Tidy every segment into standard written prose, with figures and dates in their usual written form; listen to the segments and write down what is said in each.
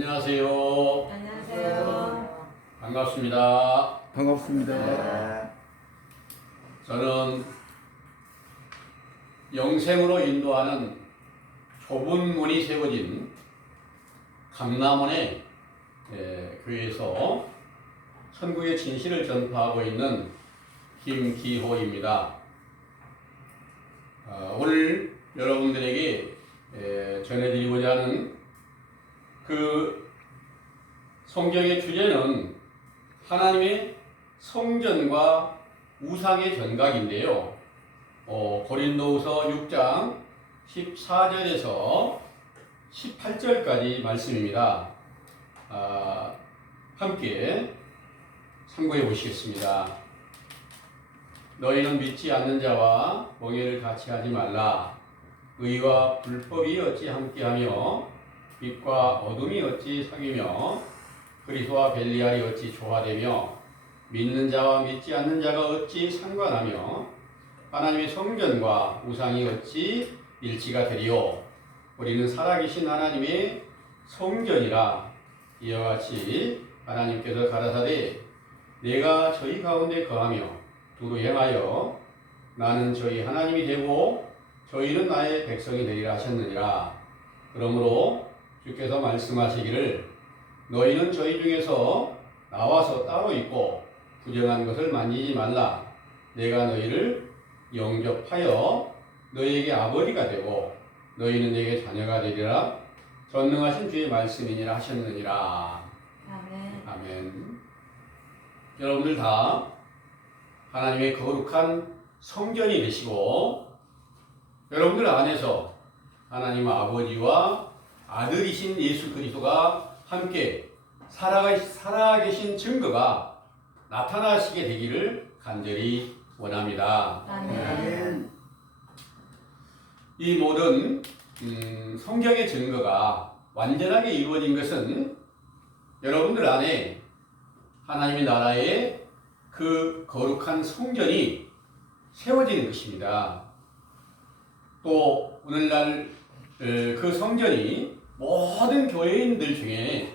안녕하세요. 안녕하세요. 반갑습니다. 반갑습니다. 저는 영생으로 인도하는 좁은 문이 세워진 감남원의 교회에서 천국의 진실을 전파하고 있는 김기호입니다. 오늘 여러분들에게 전해드리고자 하는 그 성경의 주제는 하나님의 성전과 우상의 전각인데요. 고린도후서 6장 14절에서 18절까지 말씀입니다. 함께 참고해 보시겠습니다. 너희는 믿지 않는 자와 멍에를 같이 하지 말라. 의와 불법이 어찌 함께하며 빛과 어둠이 어찌 사귀며 그리스도와 벨리알이 어찌 조화되며 믿는 자와 믿지 않는 자가 어찌 상관하며 하나님의 성전과 우상이 어찌 일치가 되리요. 우리는 살아계신 하나님의 성전이라. 이와 같이 하나님께서 가라사대 내가 저희 가운데 거하며 두루 행하여 나는 저희 하나님이 되고 저희는 나의 백성이 되리라 하셨느니라. 그러므로 주께서 말씀하시기를 너희는 저희 중에서 나와서 따로 있고 부정한 것을 만지지 말라. 내가 너희를 영접하여 너희에게 아버지가 되고 너희는 내게 자녀가 되리라. 전능하신 주의 말씀이니라 하셨느니라. 아멘. 아멘. 여러분들 다 하나님의 거룩한 성전이 되시고 여러분들 안에서 하나님 아버지와 아들이신 예수 그리스도가 함께 살아계신 증거가 나타나시게 되기를 간절히 원합니다. 아멘. 이 모든 성경의 증거가 완전하게 이루어진 것은 여러분들 안에 하나님의 나라의 그 거룩한 성전이 세워지는 것입니다. 또 오늘날 그 성전이 모든 교회인들 중에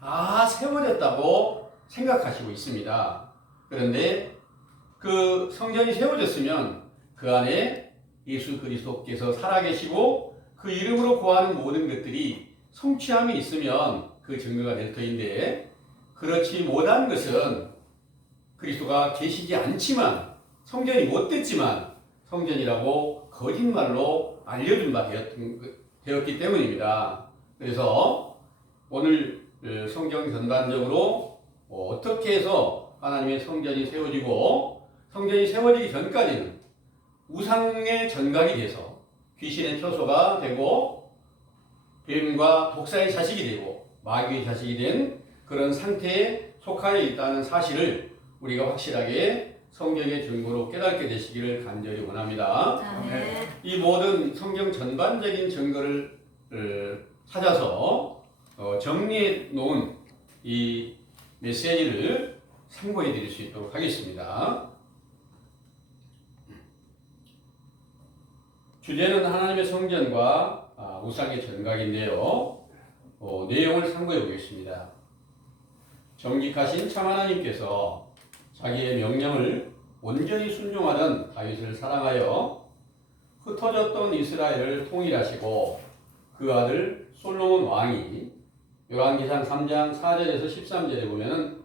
다 세워졌다고 생각하시고 있습니다. 그런데 그 성전이 세워졌으면 그 안에 예수 그리스도께서 살아계시고 그 이름으로 구하는 모든 것들이 성취함이 있으면 그 증거가 될 터인데 그렇지 못한 것은 그리스도가 계시지 않지만 성전이 못됐지만 성전이라고 거짓말로 알려준 바 되었기 때문입니다. 그래서 오늘 성경 전반적으로 어떻게 해서 하나님의 성전이 세워지고 성전이 세워지기 전까지는 우상의 전각이 돼서 귀신의 처소가 되고 뱀과 독사의 자식이 되고 마귀의 자식이 된 그런 상태에 속하여 있다는 사실을 우리가 확실하게 성경의 증거로 깨닫게 되시기를 간절히 원합니다. 아멘. 이 모든 성경 전반적인 증거를 찾아서 정리해 놓은 이 메시지를 참고해 드릴 수 있도록 하겠습니다. 주제는 하나님의 성전과 우상의 전각인데요. 내용을 참고해 보겠습니다. 정직하신 참 하나님께서 자기의 명령을 온전히 순종하던 다윗을 사랑하여 흩어졌던 이스라엘을 통일하시고 그 아들 솔로몬 왕이 열왕기상 3장 4절에서 13절에 보면은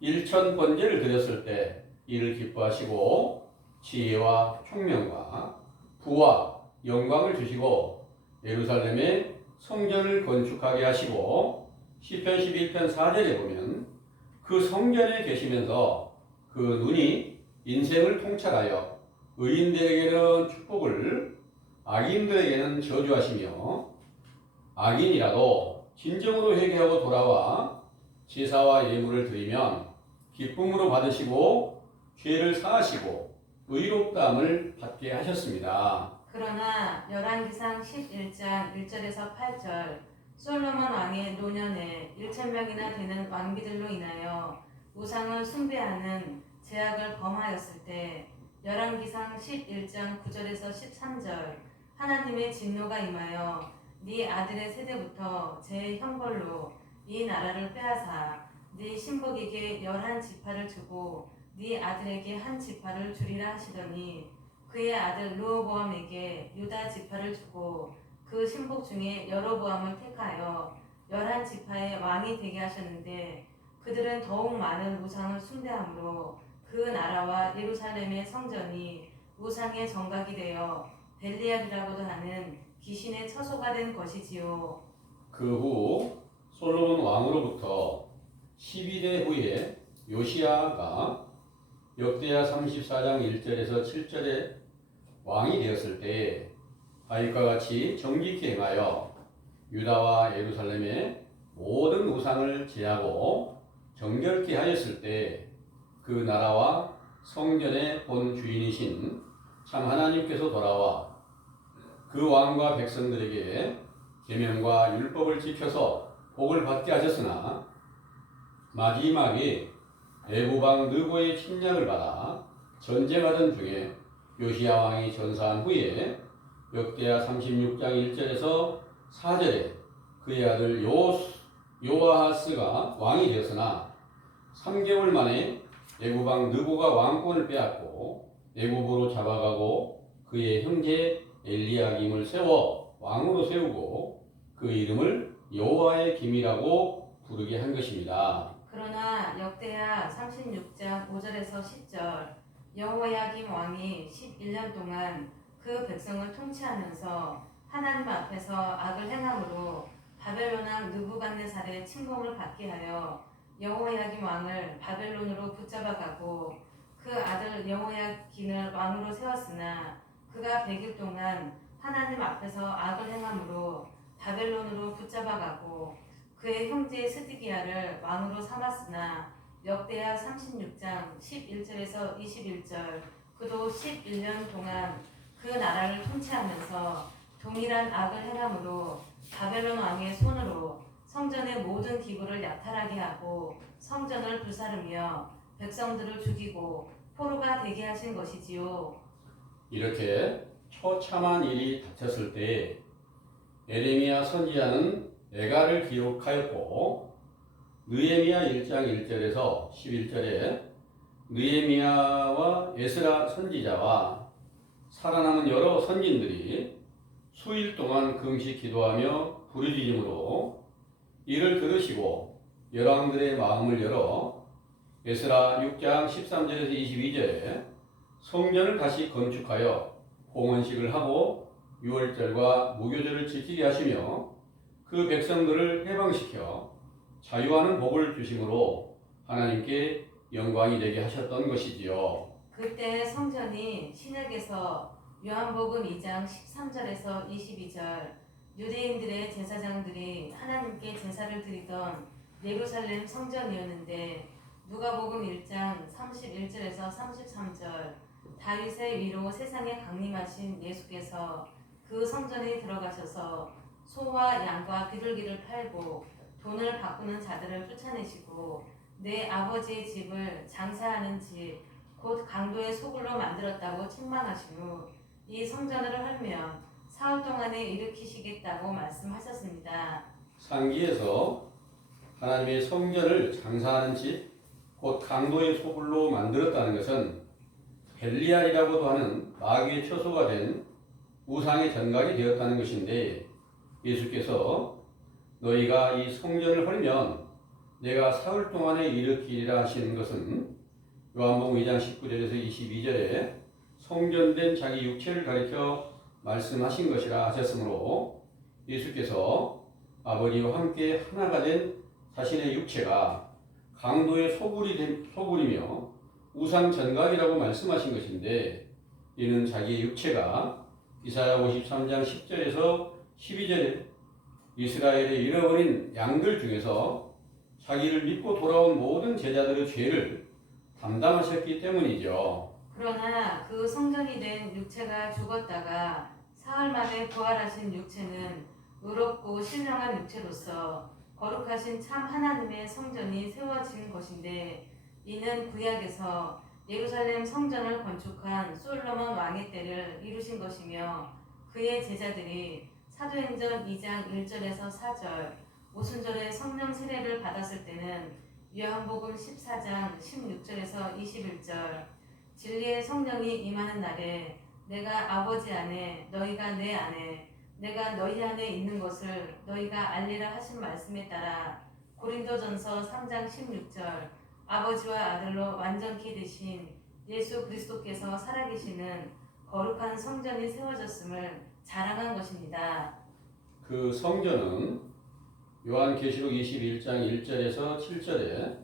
일천 번제를 드렸을 때 이를 기뻐하시고 지혜와 총명과 부와 영광을 주시고 예루살렘에 성전을 건축하게 하시고 시편 11편 4절에 보면 그 성전에 계시면서 그 눈이 인생을 통찰하여 의인들에게는 축복을 악인들에게는 저주하시며 악인이라도 진정으로 회개하고 돌아와 제사와 예물을 드리면 기쁨으로 받으시고 죄를 사하시고 의롭다함을 받게 하셨습니다. 그러나 열왕기상 11장 1절에서 8절 솔로몬 왕의 노년에 1,000명이나 되는 왕비들로 인하여 우상을 숭배하는 죄악을 범하였을 때 열왕기상 11장 9절에서 13절 하나님의 진노가 임하여 네 아들의 세대부터 제 형벌로 네 나라를 빼앗아 네 신복에게 11지파를 주고 네 아들에게 1지파를 주리라 하시더니 그의 아들 르호보암에게 유다 지파를 주고 그 신복 중에 여로보암을 택하여 11지파의 왕이 되게 하셨는데 그들은 더욱 많은 우상을 숭배함으로 그 나라와 예루살렘의 성전이 우상의 정각이 되어 벨리알이라고도 하는 귀신의 처소가 된 것이지요. 그 후 솔로몬 왕으로부터 12대 후에 요시야가 역대하 34장 1절에서 7절에 왕이 되었을 때 다윗과 같이 정직히 행하여 유다와 예루살렘의 모든 우상을 제하고 정결케 하였을 때 그 나라와 성전의 본 주인이신 참 하나님께서 돌아와 그 왕과 백성들에게 계명과 율법을 지켜서 복을 받게 하셨으나 마지막에 애굽왕 느고의 침략을 받아 전쟁하던 중에 요시야 왕이 전사한 후에 역대하 36장 1절에서 4절에 그의 아들 요아하스가 왕이 되었으나 3개월 만에 애굽왕 느고가 왕권을 빼앗고 애굽으로 잡아가고 그의 형제 엘리야김을 세워 왕으로 세우고 그 이름을 여호와의 김이라고 부르게 한 것입니다. 그러나 역대하 36장 5절에서 10절 여호야김 왕이 11년 동안 그 백성을 통치하면서 하나님 앞에서 악을 행함으로 바벨론 왕 느부갓네살의 침공을 받게 하여 여호야김 왕을 바벨론으로 붙잡아가고 그 아들 여호야긴을 왕으로 세웠으나 그가 100일 동안 하나님 앞에서 악을 행함으로 바벨론으로 붙잡아가고 그의 형제 스디기야를 왕으로 삼았으나 역대하 36장 11절에서 21절 그도 11년 동안 그 나라를 통치하면서 동일한 악을 행함으로 바벨론 왕의 손으로 성전의 모든 기구를 약탈하게 하고 성전을 불사르며 백성들을 죽이고 포로가 되게 하신 것이지요. 이렇게 처참한 일이 닥쳤을 때 에레미야 선지자는 애가를 기록하였고 느헤미야 1장 1절에서 11절에 느헤미야와 에스라 선지자와 살아남은 여러 선진들이 수일 동안 금식 기도하며 부르짖음으로 이를 들으시고 열왕들의 마음을 열어 에스라 6장 13절에서 22절에 성전을 다시 건축하여 공헌식을 하고 유월절과 무교절을 지키게 하시며 그 백성들을 해방시켜 자유하는 복을 주심으로 하나님께 영광이 되게 하셨던 것이지요. 그때 성전이 신약에서 요한복음 2장 13절에서 22절 유대인들의 제사장들이 하나님께 제사를 드리던 예루살렘 성전이었는데 누가복음 1장 31절에서 33절 다윗의 위로 세상에 강림하신 예수께서 그 성전에 들어가셔서 소와 양과 비둘기를 팔고 돈을 바꾸는 자들을 쫓아내시고 내 아버지의 집을 장사하는 집 곧 강도의 소굴로 만들었다고 책망하신 후 이 성전을 헐면 사흘 동안에 일으키시겠다고 말씀하셨습니다. 상기에서 하나님의 성전을 장사하는 집 곧 강도의 소굴로 만들었다는 것은 벨리알이라고도 하는 마귀의 처소가 된 우상의 전각이 되었다는 것인데 예수께서 너희가 이 성전을 헐면 내가 사흘 동안에 일으키리라 하시는 것은 요한복음 2장 19절에서 22절에 성전된 자기 육체를 가리켜 말씀하신 것이라 하셨으므로 예수께서 아버지와 함께 하나가 된 자신의 육체가 강도의 소굴이며 우상 전각이라고 말씀하신 것인데 이는 자기의 육체가 이사야 53장 10절에서 12절에 이스라엘의 잃어버린 양들 중에서 자기를 믿고 돌아온 모든 제자들의 죄를 담당하셨기 때문이죠. 그러나 그 성전이 된 육체가 죽었다가 사흘 만에 부활하신 육체는 의롭고 신령한 육체로서 거룩하신 참 하나님의 성전이 세워진 것인데 이는 구약에서 예루살렘 성전을 건축한 솔로몬 왕의 때를 이루신 것이며 그의 제자들이 사도행전 2장 1절에서 4절 오순절에 성령 세례를 받았을 때는 요한복음 14장 16절에서 21절 진리의 성령이 임하는 날에 내가 아버지 안에 너희가 내 안에 내가 너희 안에 있는 것을 너희가 알리라 하신 말씀에 따라 고린도전서 3장 16절 아버지와 아들로 완전케 되신 예수 그리스도께서 살아계시는 거룩한 성전이 세워졌음을 자랑한 것입니다. 그 성전은 요한계시록 21장 1절에서 7절에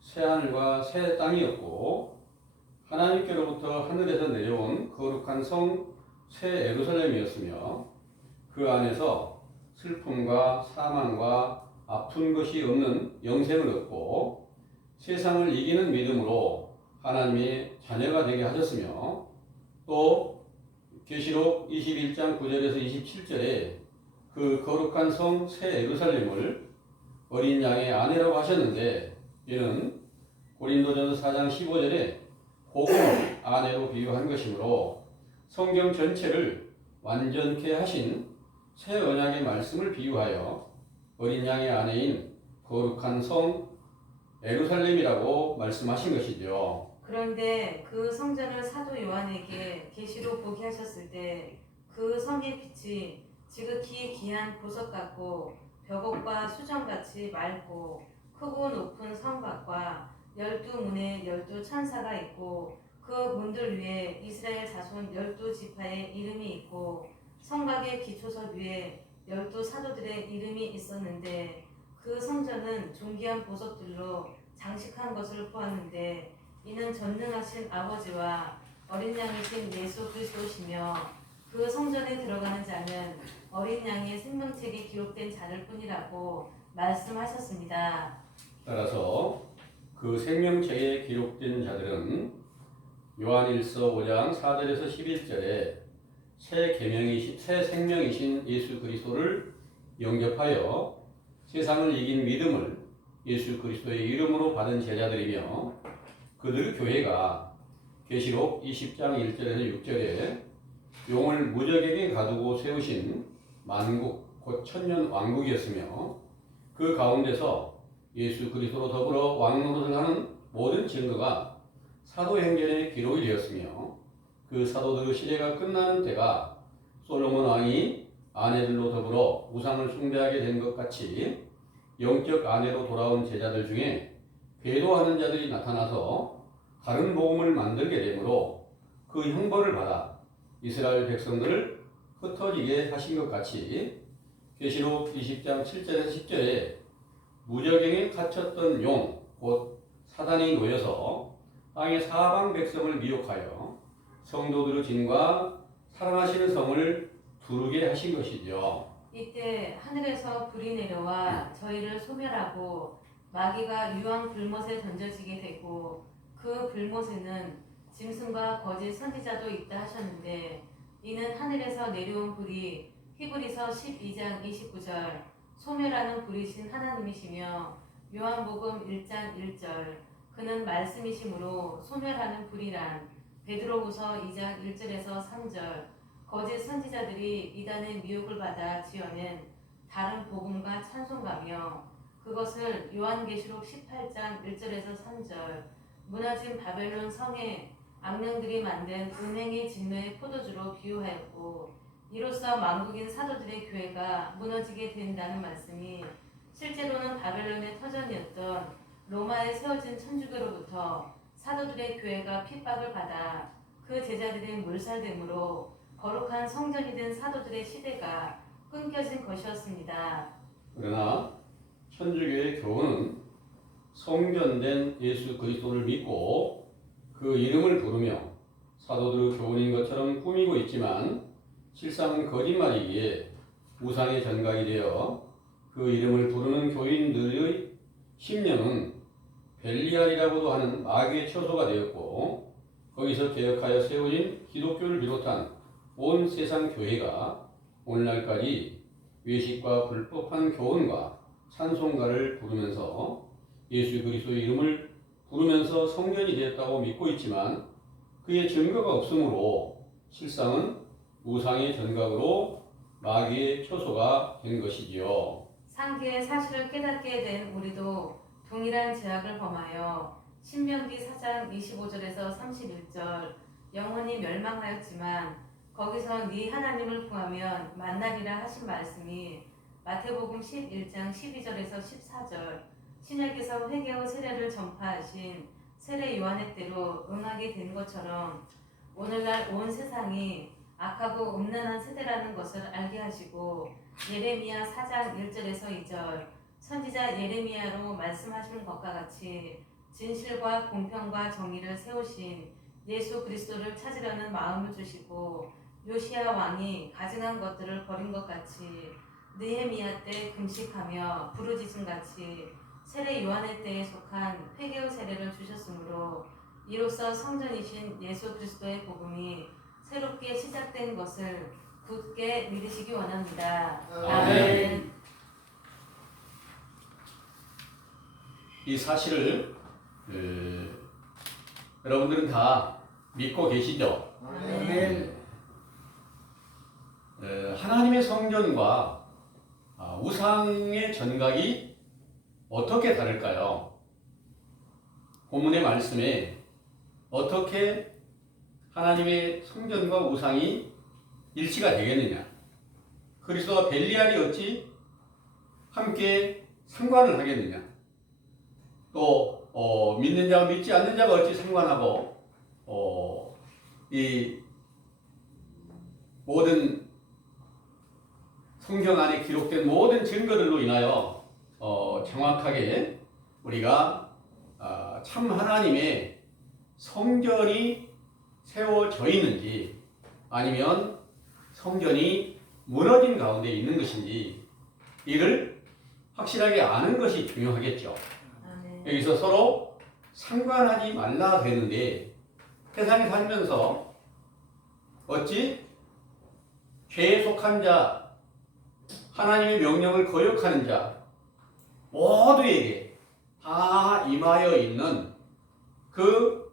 새하늘과 새 땅이었고 하나님께로부터 하늘에서 내려온 거룩한 성 새 예루살렘이었으며 그 안에서 슬픔과 사망과 아픈 것이 없는 영생을 얻고 세상을 이기는 믿음으로 하나님의 자녀가 되게 하셨으며 또 계시록 21장 9절에서 27절에 그 거룩한 성 새 예루살렘을 어린 양의 아내라고 하셨는데 이는 고린도전서 4장 15절에 복음을 아내로 비유한 것이므로 성경 전체를 완전케 하신 새 언약의 말씀을 비유하여 어린 양의 아내인 거룩한 성 예루살렘이라고 말씀하신 것이죠. 그런데 그 성전을 사도 요한에게 계시로 보게 하셨을 때 그 성의 빛이 지극히 귀한 보석 같고 벽옥과 수정같이 맑고 크고 높은 성곽과 12문에 12천사가 있고 그 문들 위에 이스라엘 자손 12지파의 이름이 있고 성곽의 기초석 위에 12사도들의 이름이 있었는데 그 성전은 존귀한 보석들로 장식한 것을 보았는데 이는 전능하신 아버지와 어린 양이신 예수 그리스도시며 그 성전에 들어가는 자는 어린 양의 생명책이 기록된 자들 뿐이라고 말씀하셨습니다. 따라서 그 생명책에 기록된 자들은 요한일서 5장 4절에서 11절에 새 생명이신 예수 그리스도를 영접하여 세상을 이긴 믿음을 예수 그리스도의 이름으로 받은 제자들이며 그들 교회가 계시록 20장 1절에서 6절에 용을 무적에게 가두고 세우신 만국 곧 천년 왕국이었으며 그 가운데서 예수 그리스도로 더불어 왕노릇을 하는 모든 증거가 사도행전에 기록이 되었으며 그 사도들의 시대가 끝나는 때가 솔로몬 왕이 아내들로 더불어 우상을 숭배하게 된 것 같이 영적 아내로 돌아온 제자들 중에 배도하는 자들이 나타나서 다른 복음을 만들게 되므로 그 형벌을 받아 이스라엘 백성들을 흩어지게 하신 것 같이 계시록 20장 7절에서 10절에 무저갱에 갇혔던 용 곧 사단이 놓여서 땅의 사방 백성을 미혹하여 성도들의 진과 사랑하시는 성을 두르게 하신 것이죠. 이때 하늘에서 불이 내려와 저희를 소멸하고 마귀가 유황 불못에 던져지게 되고 그 불못에는 짐승과 거짓 선지자도 있다 하셨는데 이는 하늘에서 내려온 불이 히브리서 12장 29절 소멸하는 불이신 하나님이시며 요한복음 1장 1절 그는 말씀이시므로 소멸하는 불이란 베드로후서 2장 1절에서 3절 거짓 선지자들이 이단의 미혹을 받아 지어낸 다른 복음과 찬송가며 그것을 요한계시록 18장 1절에서 3절 무너진 바벨론 성에 악령들이 만든 음행의 진노의 포도주로 비유하였고 이로써 만국인 사도들의 교회가 무너지게 된다는 말씀이 실제로는 바벨론의 터전이었던 로마에 세워진 천주교로부터 사도들의 교회가 핍박을 받아 그 제자들의 물살됨으로 거룩한 성전이 된 사도들의 시대가 끊겨진 것이었습니다. 그러나 천주교의 교훈은 성전된 예수 그리스도를 믿고 그 이름을 부르며 사도들의 교훈인 것처럼 꾸미고 있지만 실상은 거짓말이기에 우상의 전각이 되어 그 이름을 부르는 교인들의 심령은 벨리알이라고도 하는 마귀의 처소가 되었고 거기서 개혁하여 세워진 기독교를 비롯한 온 세상 교회가 오늘날까지 외식과 불법한 교훈과 찬송가를 부르면서 예수 그리스도의 이름을 부르면서 성전이 되었다고 믿고 있지만 그의 증거가 없으므로 실상은 우상의 전각으로 마귀의 처소가 된 것이지요. 한계의 사실을 깨닫게 된 우리도 동일한 죄악을 범하여 신명기 4장 25절에서 31절 영원히 멸망하였지만 거기서 네 하나님을 구하면 만나리라 하신 말씀이 마태복음 11장 12절에서 14절 신약에서 회개와 세례를 전파하신 세례 요한의 때로 응하게 된 것처럼 오늘날 온 세상이 악하고 음란한 세대라는 것을 알게 하시고 예레미야 4장 1절에서 2절 선지자 예레미야로 말씀하신 것과 같이 진실과 공평과 정의를 세우신 예수 그리스도를 찾으려는 마음을 주시고 요시야 왕이 가증한 것들을 버린 것 같이 느헤미야 때 금식하며 부르짖음 같이 세례 요한의 때에 속한 회개의 세례를 주셨으므로 이로써 성전이신 예수 그리스도의 복음이 새롭게 시작된 것을 굳게 믿으시기 원합니다. 아멘. 이 사실을 여러분들은 다 믿고 계시죠? 아멘. 하나님의 성전과 우상의 전각이 어떻게 다를까요? 본문의 말씀에 어떻게 하나님의 성전과 우상이 일치가 되겠느냐? 그리스도와 벨리알이 어찌 함께 상관을 하겠느냐? 또 믿는 자와 믿지 않는 자가 어찌 상관하고 이 모든 성경 안에 기록된 모든 증거들로 인하여 정확하게 우리가 참 하나님의 성전이 세워져 있는지 아니면 성전이 무너진 가운데 있는 것인지 이를 확실하게 아는 것이 중요하겠죠. 아멘. 여기서 서로 상관하지 말라 그랬는데 세상에 살면서 어찌 죄에 속한 자, 하나님의 명령을 거역하는 자 모두에게 다 임하여 있는 그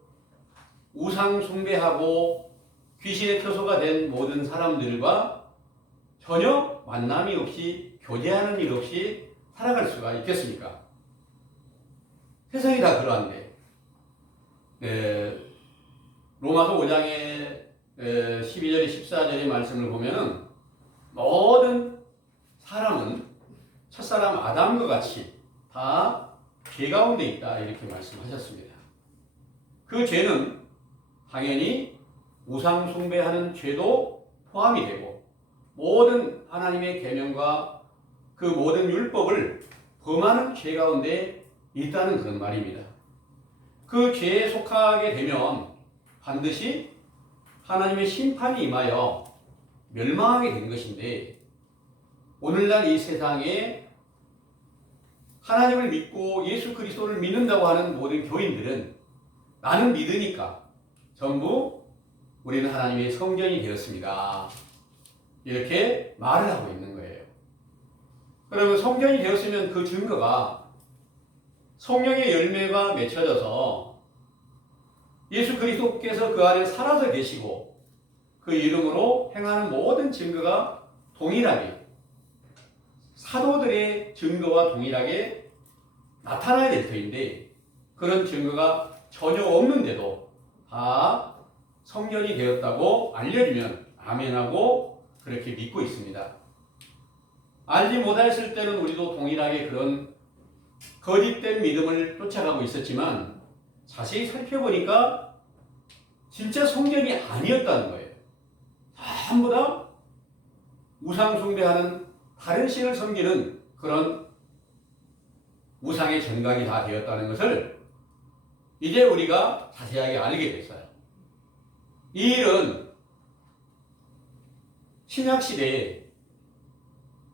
우상 숭배하고 귀신의 표소가 된 모든 사람들과 전혀 만남이 없이 교제하는 일 없이 살아갈 수가 있겠습니까? 세상이 다 그러한데 로마서 5장의 12절에 14절의 말씀을 보면은 모든 사람은 첫사람 아담과 같이 다 죄 가운데 있다 이렇게 말씀하셨습니다. 그 죄는 당연히 우상 숭배하는 죄도 포함이 되고 모든 하나님의 계명과 그 모든 율법을 범하는 죄 가운데 있다는 그런 말입니다. 그 죄에 속하게 되면 반드시 하나님의 심판이 임하여 멸망하게 된 것인데 오늘날 이 세상에 하나님을 믿고 예수 그리스도를 믿는다고 하는 모든 교인들은 나는 믿으니까 전부 우리는 하나님의 성전이 되었습니다. 이렇게 말을 하고 있는 거예요. 그러면 성전이 되었으면 그 증거가 성령의 열매가 맺혀져서 예수 그리스도께서 그 안에 살아서 계시고 그 이름으로 행하는 모든 증거가 동일하게 사도들의 증거와 동일하게 나타나야 될 터인데 그런 증거가 전혀 없는데도 다 성전이 되었다고 알려주면 아멘하고 그렇게 믿고 있습니다. 알지 못했을 때는 우리도 동일하게 그런 거짓된 믿음을 쫓아가고 있었지만 자세히 살펴보니까 진짜 성전이 아니었다는 거예요. 전부 다 우상 숭배하는 다른 신을 섬기는 그런 우상의 전각이 다 되었다는 것을 이제 우리가 자세하게 알게 됐어요. 이 일은 신약시대에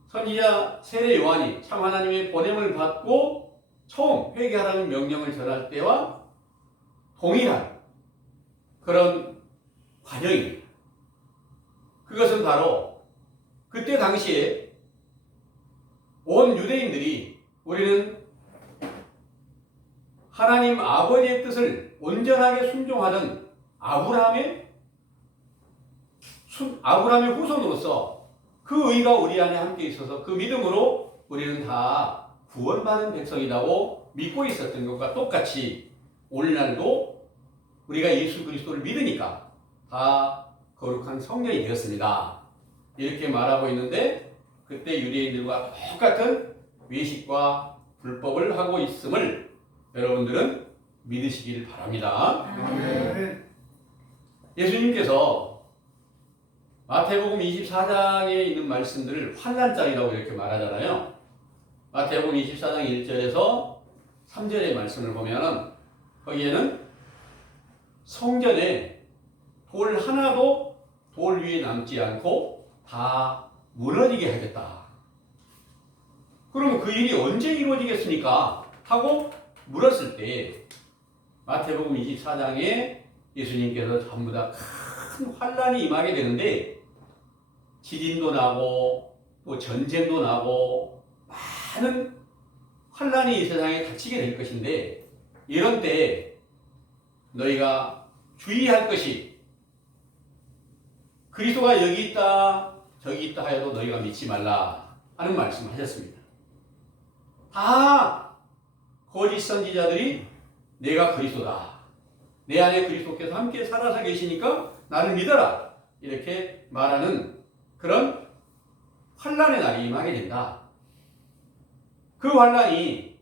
선지자 세례 요한이 참 하나님의 보냄을 받고 처음 회개하라는 명령을 전할 때와 동일한 그런 과정입니다. 그것은 바로 그때 당시에 온 유대인들이 우리는 하나님 아버지의 뜻을 온전하게 순종하던 아브라함의 후손으로서 그 의가 우리 안에 함께 있어서 그 믿음으로 우리는 다 구원받은 백성이라고 믿고 있었던 것과 똑같이 오늘날도 우리가 예수 그리스도를 믿으니까 다 거룩한 성령이 되었습니다. 이렇게 말하고 있는데 그때 유대인들과 똑같은 외식과 불법을 하고 있음을 여러분들은 믿으시길 바랍니다. 아멘. 예수님께서 마태복음 24장에 있는 말씀들을 환난장이라고 이렇게 말하잖아요. 마태복음 24장 1절에서 3절의 말씀을 보면은 거기에는 성전에 돌 하나도 돌 위에 남지 않고 다 무너지게 하겠다. 그러면 그 일이 언제 이루어지겠습니까? 하고 물었을 때 마태복음 24장에 예수님께서 전부 다 큰 환난이 임하게 되는데 지진도 나고 또 전쟁도 나고 많은 환난이 이 세상에 닥치게 될 것인데 이런 때 너희가 주의할 것이 그리스도가 여기 있다 저기 있다 하여도 너희가 믿지 말라 하는 말씀을 하셨습니다. 다 거짓 선지자들이 내가 그리스도다. 내 안에 그리스도께서 함께 살아서 계시니까 나를 믿어라. 이렇게 말하는 그런 환난의 날이 임하게 된다. 그 환난이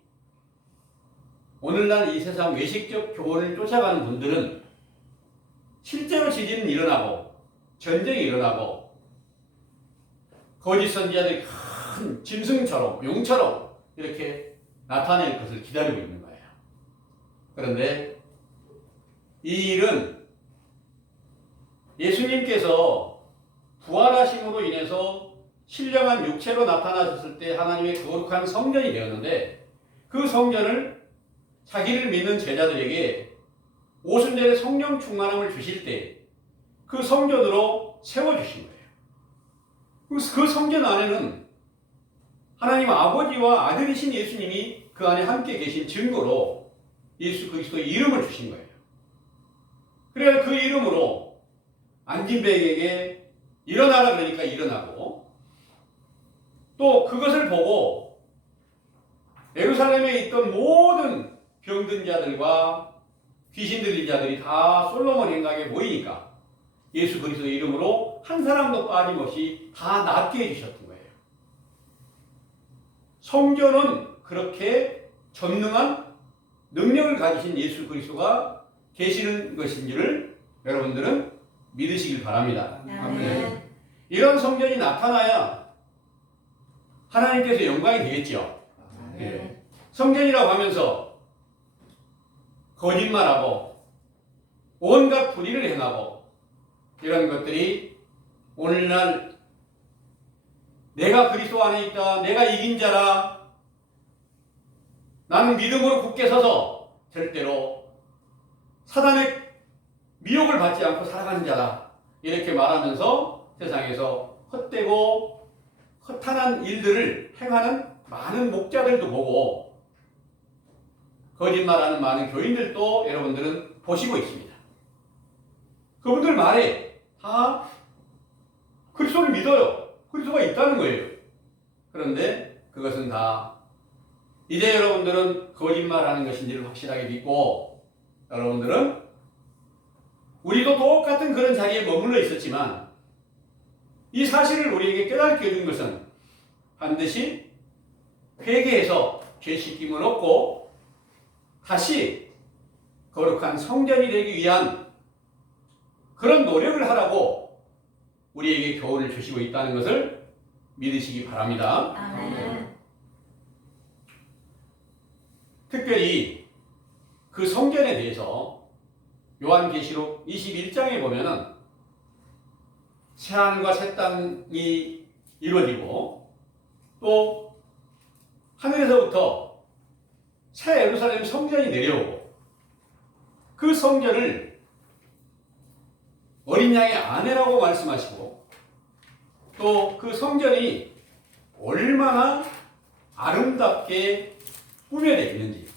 오늘날 이 세상 외식적 교훈을 쫓아가는 분들은 실제로 지진은 일어나고 전쟁이 일어나고 거짓 선지자들이 큰 짐승처럼 용처럼 이렇게 나타낼 것을 기다리고 있는 거예요. 그런데 이 일은 예수님께서 부활하심으로 인해서 신령한 육체로 나타나셨을 때 하나님의 거룩한 성전이 되었는데 그 성전을 자기를 믿는 제자들에게 오순절에 성령 충만함을 주실 때 그 성전으로 세워주신 거예요. 그 성전 안에는 하나님 아버지와 아들이신 예수님이 그 안에 함께 계신 증거로 예수 그리스도의 이름을 주신 거예요. 그래야 그 이름으로 안진뱅에게 일어나라 그러니까 일어나고 또 그것을 보고 예루살렘에 있던 모든 병든 자들과 귀신 들린 자들이 다 솔로몬 행각에 모이니까 예수 그리스도의 이름으로 한 사람도 빠짐없이 다 낫게 해주셨던 거예요. 성전은 그렇게 전능한 능력을 가지신 예수 그리스도가 계시는 것인지를 여러분들은 믿으시길 바랍니다. 아멘. 이런 성전이 나타나야 하나님께서 영광이 되겠죠. 네. 성전이라고 하면서 거짓말하고 온갖 불의를 행하고 이런 것들이 오늘날 내가 그리스도 안에 있다, 내가 이긴 자라, 나는 믿음으로 굳게 서서 절대로 사단의 미혹을 받지 않고 살아가는 자다 이렇게 말하면서 세상에서 헛되고 허탄한 일들을 행하는 많은 목자들도 보고 거짓말하는 많은 교인들도 여러분들은 보시고 있습니다. 그분들 말에 다 그리스도를 믿어요. 그리스도가 있다는 거예요. 그런데 그것은 다 이제 여러분들은 거짓말하는 것인지를 확실하게 믿고 여러분들은 우리도 똑같은 그런 자리에 머물러 있었지만 이 사실을 우리에게 깨닫게 해준 것은 반드시 회개해서 죄 씻김을 얻고 다시 거룩한 성전이 되기 위한 그런 노력을 하라고 우리에게 교훈을 주시고 있다는 것을 믿으시기 바랍니다. 아멘. 특별히 그 성전에 대해서 요한계시록 21장에 보면은 새하늘과 새 땅이 이루어지고 또 하늘에서부터 새 예루살렘 성전이 내려오고 그 성전을 어린 양의 아내라고 말씀하시고 또 그 성전이 얼마나 아름답게 꾸며져 있는지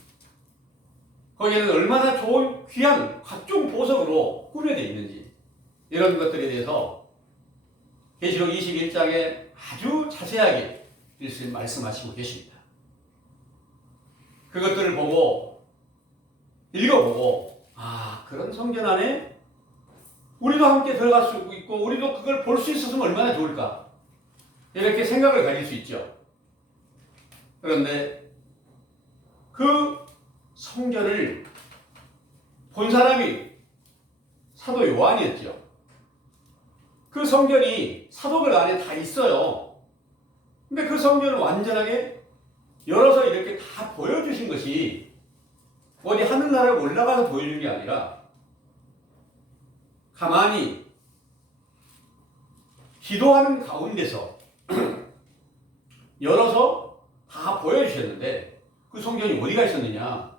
거기에는 얼마나 좋은 귀한 각종 보석으로 꾸며져 있는지 이런 것들에 대해서 계시록 21장에 아주 자세하게 일심 말씀하시고 계십니다. 그것들을 보고 읽어보고 그런 성전 안에 우리도 함께 들어갈 수 있고 우리도 그걸 볼 수 있었으면 얼마나 좋을까 이렇게 생각을 가질 수 있죠. 그런데 그 성전을 본 사람이 사도 요한이었죠. 그 성전이 사도들 안에 다 있어요. 근데 그 성전을 완전하게 열어서 이렇게 다 보여주신 것이 어디 하늘나라에 올라가서 보여준 게 아니라 가만히 기도하는 가운데서 열어서 다 보여주셨는데 그 성전이 어디가 있었느냐?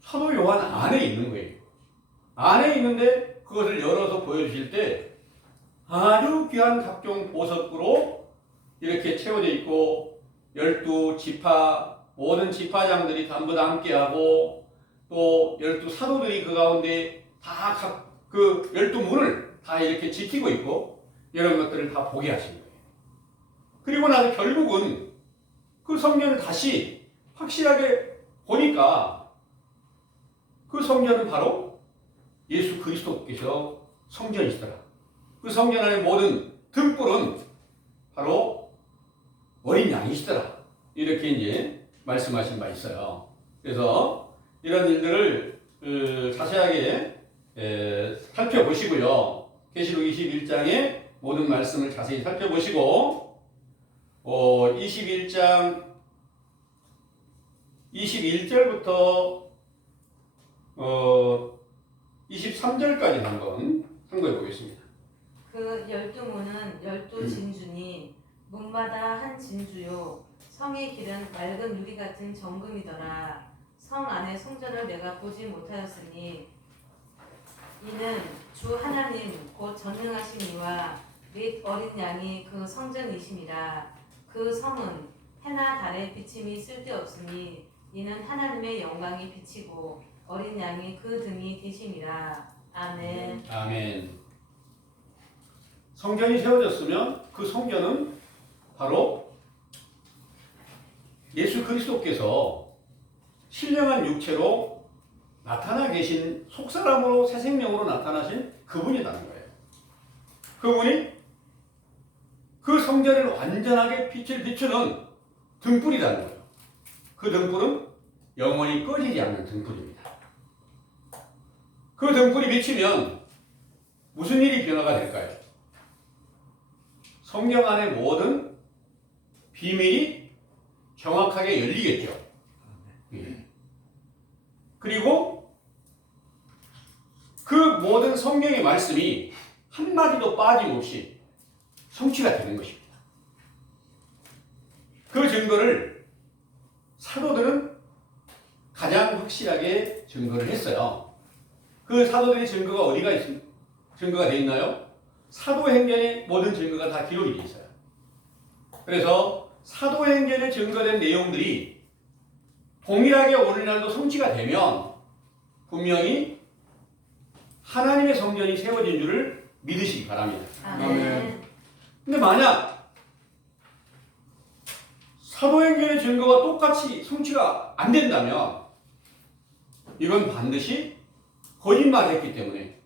사도 요한 안에 있는 거예요. 안에 있는데 그것을 열어서 보여주실 때 아주 귀한 각종 보석으로 이렇게 채워져 있고 12지파 모든 지파장들이 전부 다 함께하고 또 12사도들이 그 가운데 다 각 그 12문을 다 이렇게 지키고 있고 이런 것들을 다 보게 하신 거예요. 그리고 나서 결국은 그 성전을 다시 확실하게 보니까 그 성전은 바로 예수 그리스도께서 성전이시더라. 그 성전 안의 모든 등불은 바로 어린 양이시더라. 이렇게 이제 말씀하신 바 있어요. 그래서 이런 일들을 자세하게 살펴보시고요. 계시록 21장의 모든 말씀을 자세히 살펴보시고 21장 21절부터 23절까지 한번 참고해 보겠습니다. 그 12문은 12진주니 문마다 한 진주요 성의 길은 맑은 유리 같은 정금이더라. 성 안의 성전을 내가 보지 못하였으니 이는 주 하나님 곧 전능하신 이와 및 어린 양이 그 성전이심이라. 그 성은 해나 달의 비침이 쓸데없으니 이는 하나님의 영광이 비치고 어린 양이 그 등이 되심이라. 아멘. 아멘. 성전이 세워졌으면 그 성전은 바로 예수 그리스도께서 신령한 육체로 나타나 계신 속사람으로 새 생명으로 나타나신 그분이라는 거예요. 그분이 그 성전을 완전하게 빛을 비추는 등불이라는 거예요. 그 등불은 영원히 꺼지지 않는 등불입니다. 그 등불이 비치면 무슨 일이 변화가 될까요? 성경 안의 모든 비밀이 정확하게 열리겠죠. 그리고 그 모든 성경의 말씀이 한마디도 빠짐없이 성취가 되는 것입니다. 그 증거를 사도들은 가장 확실하게 증거를 했어요. 그 사도들의 증거가 증거가 되어 있나요? 사도행전의 모든 증거가 다 기록이 되어 있어요. 그래서 사도행전에 증거된 내용들이 동일하게 오늘날도 성취가 되면 분명히 하나님의 성전이 세워진 줄을 믿으시기 바랍니다. 아멘. 근데 만약 사도행전의 증거가 똑같이 성취가 안 된다면 이건 반드시 거짓말했기 때문에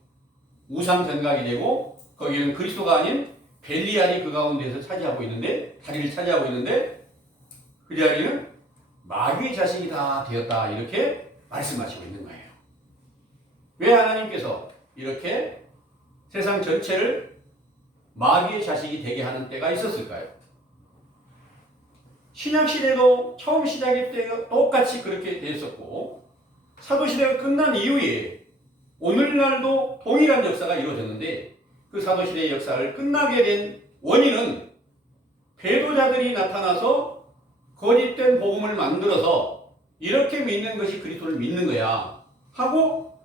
우상전각이 되고 거기는 그리스도가 아닌 벨리알이 그 가운데서 자리를 차지하고 있는데 그 자리는 마귀의 자식이다 되었다 이렇게 말씀하시고 있는 거예요. 왜 하나님께서 이렇게 세상 전체를 마귀의 자식이 되게 하는 때가 있었을까요? 신약시대도 처음 시작일 때 똑같이 그렇게 됐었고 사도시대가 끝난 이후에 오늘날도 동일한 역사가 이루어졌는데 그 사도시대의 역사를 끝나게 된 원인은 배도자들이 나타나서 거짓된 복음을 만들어서 이렇게 믿는 것이 그리스도를 믿는 거야 하고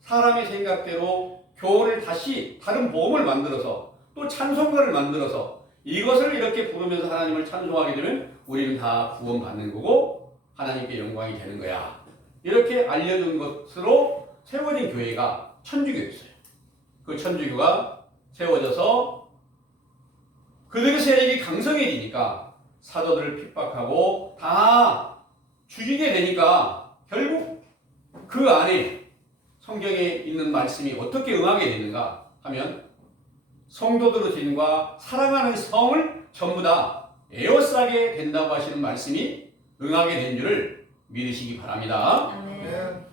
사람의 생각대로 교훈을 다시 다른 복음을 만들어서 또 찬송가를 만들어서 이것을 이렇게 부르면서 하나님을 찬송하게 되면 우리는 다 구원받는 거고 하나님께 영광이 되는 거야. 이렇게 알려준 것으로 세워진 교회가 천주교였어요. 그 천주교가 세워져서 그들의 세력이 강성해지니까 사도들을 핍박하고 다 죽이게 되니까 결국 그 안에 성경에 있는 말씀이 어떻게 응하게 되는가 하면 성도들의 죄인과 사랑하는 성을 전부 다 에워싸게 된다고 하시는 말씀이 응하게 된 줄을 믿으시기 바랍니다. 아멘.